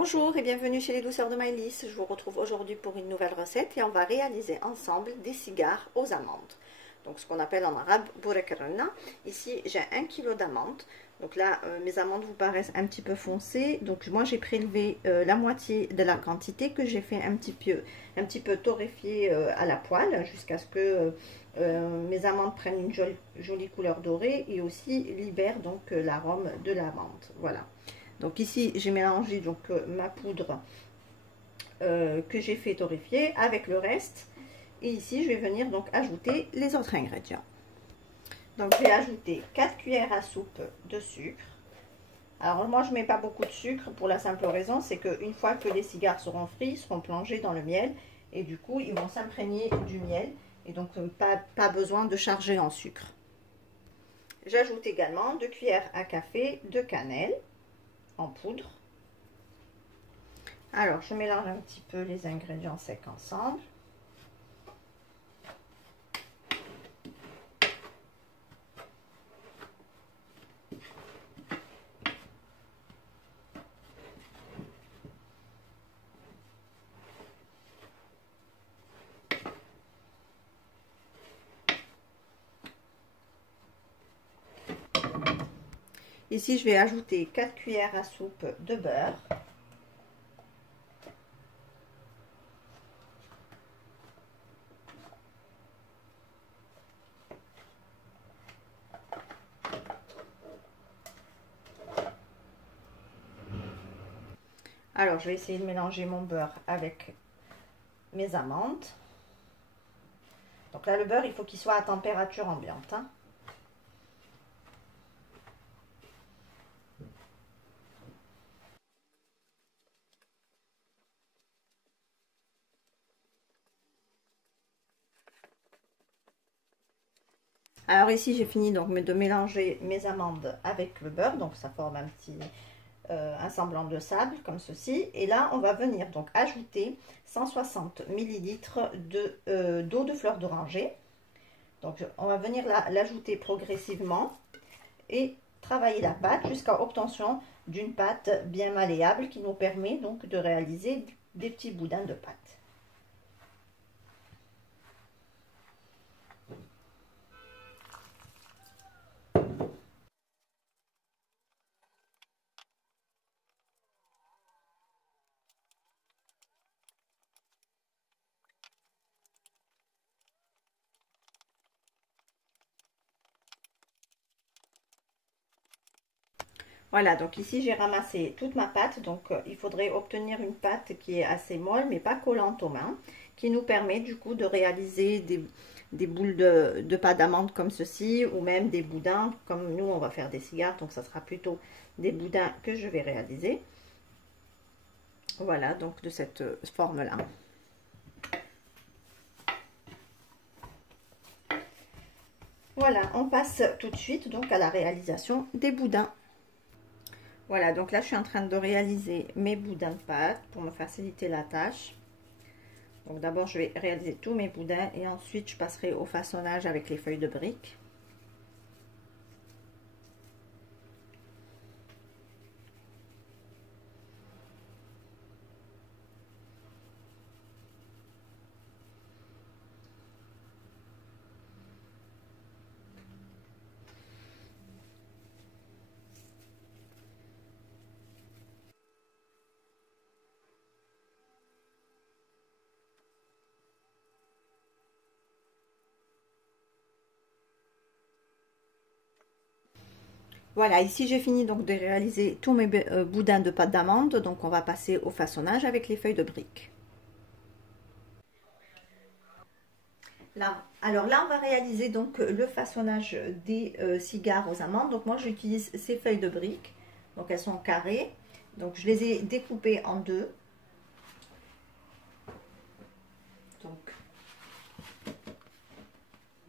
Bonjour et bienvenue chez les douceurs de Maëlys. Je vous retrouve aujourd'hui pour une nouvelle recette et on va réaliser ensemble des cigares aux amandes. Donc ce qu'on appelle en arabe burek renna. Ici j'ai 1 kg d'amandes. Donc là mes amandes vous paraissent un petit peu foncées. Donc moi j'ai prélevé la moitié de la quantité que j'ai fait un petit peu torréfier à la poêle jusqu'à ce que mes amandes prennent une jolie couleur dorée et aussi libèrent donc l'arôme de l'amande. Voilà. Donc ici j'ai mélangé donc ma poudre que j'ai fait torréfier avec le reste. Et ici je vais venir donc ajouter les autres ingrédients. Donc je vais ajouter 4 cuillères à soupe de sucre. Alors moi je mets pas beaucoup de sucre pour la simple raison, c'est qu'une fois que les cigares seront frits, ils seront plongés dans le miel. Et du coup ils vont s'imprégner du miel. Et donc pas besoin de charger en sucre. J'ajoute également 2 cuillères à café de cannelle en poudre. Alors je mélange un petit peu les ingrédients secs ensemble. Ici, je vais ajouter 4 cuillères à soupe de beurre. Alors, je vais essayer de mélanger mon beurre avec mes amandes. Donc là, le beurre, il faut qu'il soit à température ambiante, hein. Alors ici j'ai fini donc de mélanger mes amandes avec le beurre, donc ça forme un semblant de sable comme ceci. Et là on va venir donc ajouter 160 ml d'eau de fleur d'oranger. Donc on va venir l'ajouter progressivement et travailler la pâte jusqu'à obtention d'une pâte bien malléable qui nous permet donc de réaliser des petits boudins de pâte. Voilà, donc ici j'ai ramassé toute ma pâte, donc il faudrait obtenir une pâte qui est assez molle mais pas collante aux mains, qui nous permet du coup de réaliser des boules de pâte d'amande comme ceci, ou même des boudins, comme nous on va faire des cigares, donc ça sera plutôt des boudins que je vais réaliser. Voilà, donc de cette forme-là. Voilà, on passe tout de suite donc à la réalisation des boudins. Voilà, donc là je suis en train de réaliser mes boudins de pâte pour me faciliter la tâche. Donc d'abord je vais réaliser tous mes boudins et ensuite je passerai au façonnage avec les feuilles de briques. Voilà, ici j'ai fini donc de réaliser tous mes boudins de pâte d'amande, donc on va passer au façonnage avec les feuilles de briques. Alors là, on va réaliser donc le façonnage des cigares aux amandes. Donc moi j'utilise ces feuilles de briques, donc elles sont carrées, donc je les ai découpées en deux. Donc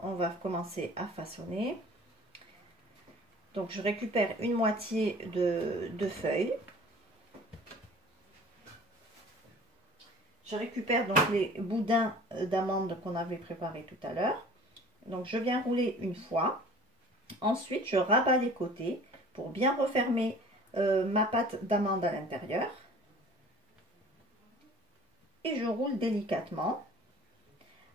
on va commencer à façonner. Donc je récupère une moitié de feuilles. Je récupère donc les boudins d'amandes qu'on avait préparés tout à l'heure. Donc je viens rouler une fois. Ensuite je rabats les côtés pour bien refermer ma pâte d'amande à l'intérieur. et je roule délicatement.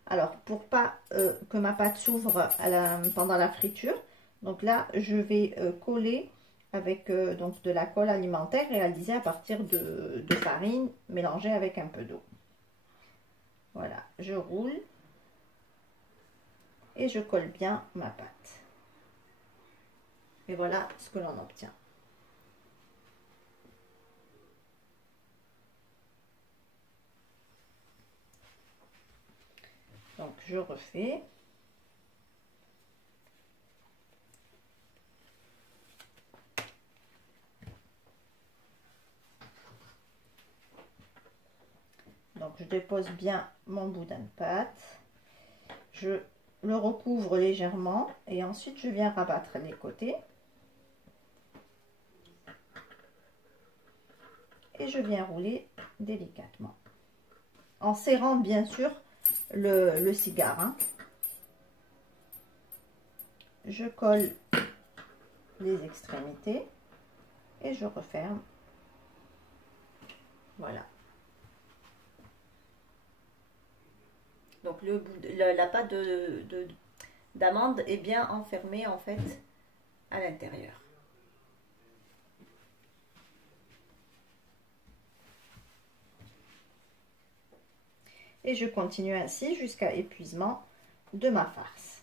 Alors, pour pas que ma pâte s'ouvre pendant la friture, donc là, je vais coller avec donc de la colle alimentaire réalisée à partir de farine mélangée avec un peu d'eau. Voilà, je roule et je colle bien ma pâte. Et voilà ce que l'on obtient. Donc je refais. Donc je dépose bien mon boudin de pâte. Je le recouvre légèrement et ensuite je viens rabattre les côtés. Et je viens rouler délicatement. En serrant bien sûr le cigare. Hein. Je colle les extrémités et je referme. Voilà. Donc la pâte d'amande est bien enfermée en fait à l'intérieur. Et je continue ainsi jusqu'à épuisement de ma farce.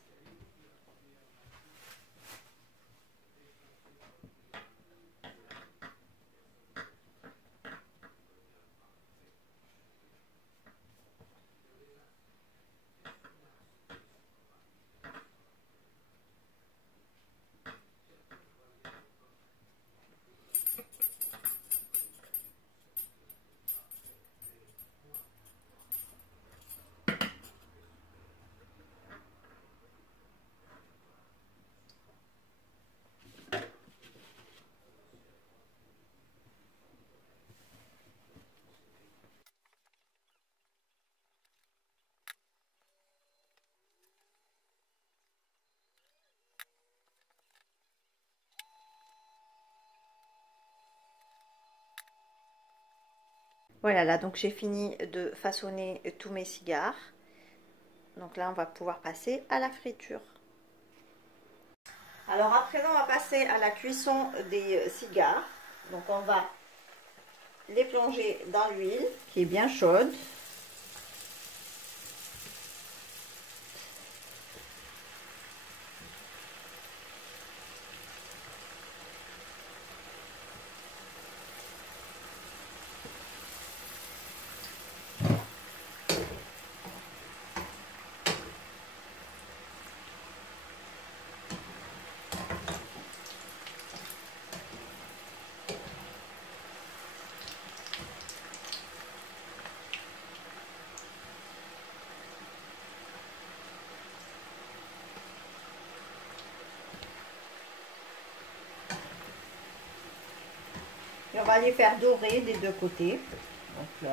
Voilà, là donc j'ai fini de façonner tous mes cigares. Donc là on va pouvoir passer à la friture. Alors à présent on va passer à la cuisson des cigares. Donc on va les plonger dans l'huile qui est bien chaude. Et on va les faire dorer des deux côtés. Donc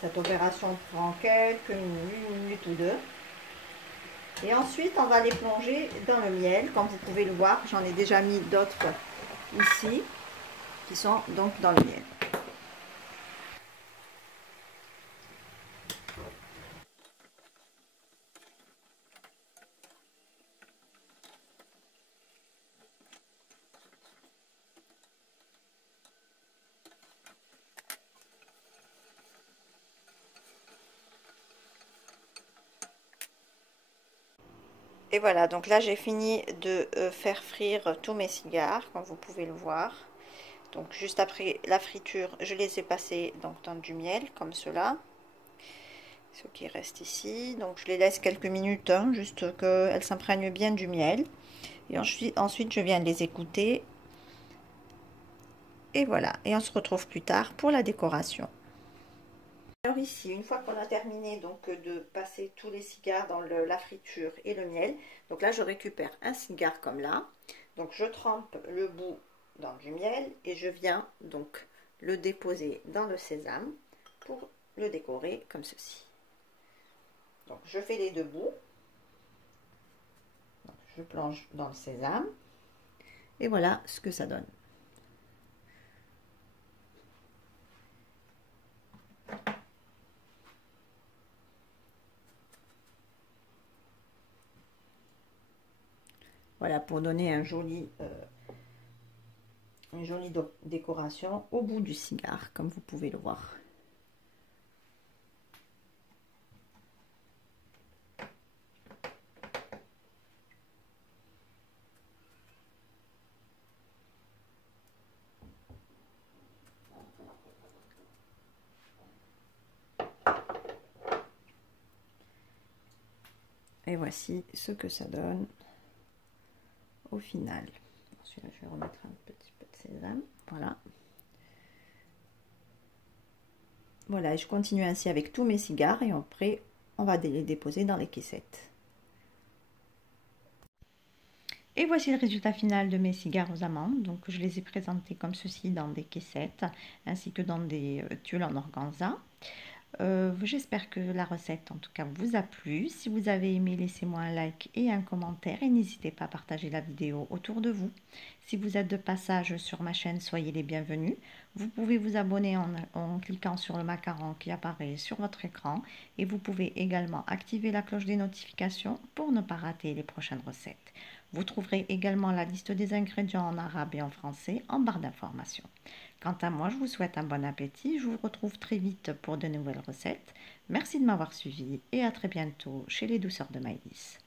cette opération prend quelques minutes, une minute ou deux. Et ensuite on va les plonger dans le miel. Comme vous pouvez le voir, j'en ai déjà mis d'autres ici qui sont donc dans le miel. Et voilà, donc là j'ai fini de faire frire tous mes cigares, comme vous pouvez le voir. Donc juste après la friture, je les ai passés donc, dans du miel, comme cela. Ce qui reste ici. Donc je les laisse quelques minutes, hein, juste qu'elles s'imprègnent bien du miel. Et ensuite je viens les égoutter. Et voilà, et on se retrouve plus tard pour la décoration. Alors ici, une fois qu'on a terminé donc de passer tous les cigares dans la friture et le miel, donc là je récupère un cigare comme là, donc je trempe le bout dans du miel et je viens donc le déposer dans le sésame pour le décorer comme ceci. Donc je fais les deux bouts, donc, je plonge dans le sésame et voilà ce que ça donne. Voilà, pour donner une jolie décoration au bout du cigare, comme vous pouvez le voir. Et voici ce que ça donne au final. Celui-là, je vais remettre un petit peu de sésame. Voilà. Voilà, et je continue ainsi avec tous mes cigares et après, on va les déposer dans les caissettes. Et voici le résultat final de mes cigares aux amandes. Donc, je les ai présentés comme ceci dans des caissettes ainsi que dans des tuiles en organza. J'espère que la recette en tout cas vous a plu. Si vous avez aimé, laissez-moi un like et un commentaire et n'hésitez pas à partager la vidéo autour de vous. Si vous êtes de passage sur ma chaîne, soyez les bienvenus. Vous pouvez vous abonner en cliquant sur le macaron qui apparaît sur votre écran et vous pouvez également activer la cloche des notifications pour ne pas rater les prochaines recettes. Vous trouverez également la liste des ingrédients en arabe et en français en barre d'informations. Quant à moi, je vous souhaite un bon appétit. Je vous retrouve très vite pour de nouvelles recettes. Merci de m'avoir suivi et à très bientôt chez les douceurs de Maïlis.